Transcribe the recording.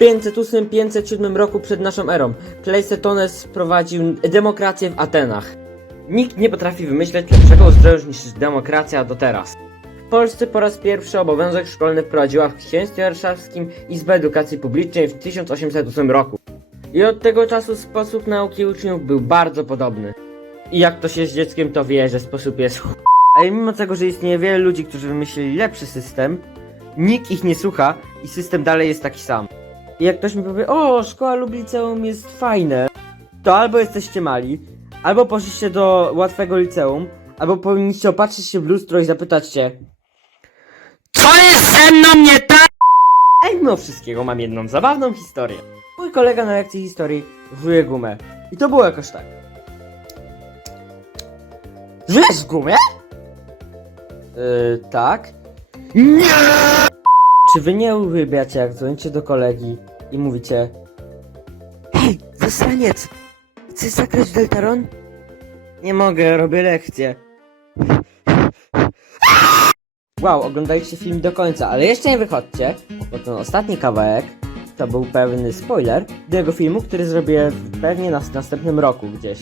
508-507 roku przed naszą erą Pleistetones prowadził demokrację w Atenach. Nikt nie potrafi wymyśleć lepszego ustroju niż demokracja do teraz. W Polsce po raz pierwszy obowiązek szkolny wprowadziła w księstwie warszawskim Izba Edukacji Publicznej w 1808 roku. I od tego czasu sposób nauki uczniów był bardzo podobny. I jak ktoś jest dzieckiem, to wie, że sposób jest. Ale mimo tego, że istnieje wiele ludzi, którzy wymyślili lepszy system, nikt ich nie słucha i system dalej jest taki sam. Jak ktoś mi powie, o, szkoła lub liceum jest fajne, to albo jesteście mali, albo poszliście do łatwego liceum, albo powinniście opatrzyć się w lustro i zapytać się Co jest ze mną nie tak? A mimo wszystkiego mam jedną zabawną historię. Mój kolega na lekcji historii żuje gumę. I to było jakoś tak. Żujesz gumę? Yy, tak. Nie! Czy wy nie uwielbiacie, jak dzwonicie do kolegi i mówicie Hej, zasraniec! Chcesz zagrać Deltaron? Nie mogę, robię lekcję. Wow, oglądaliście film do końca, ale jeszcze nie wychodźcie, bo ten ostatni kawałek to był pewny spoiler do jego filmu, który zrobię pewnie na następnym roku gdzieś.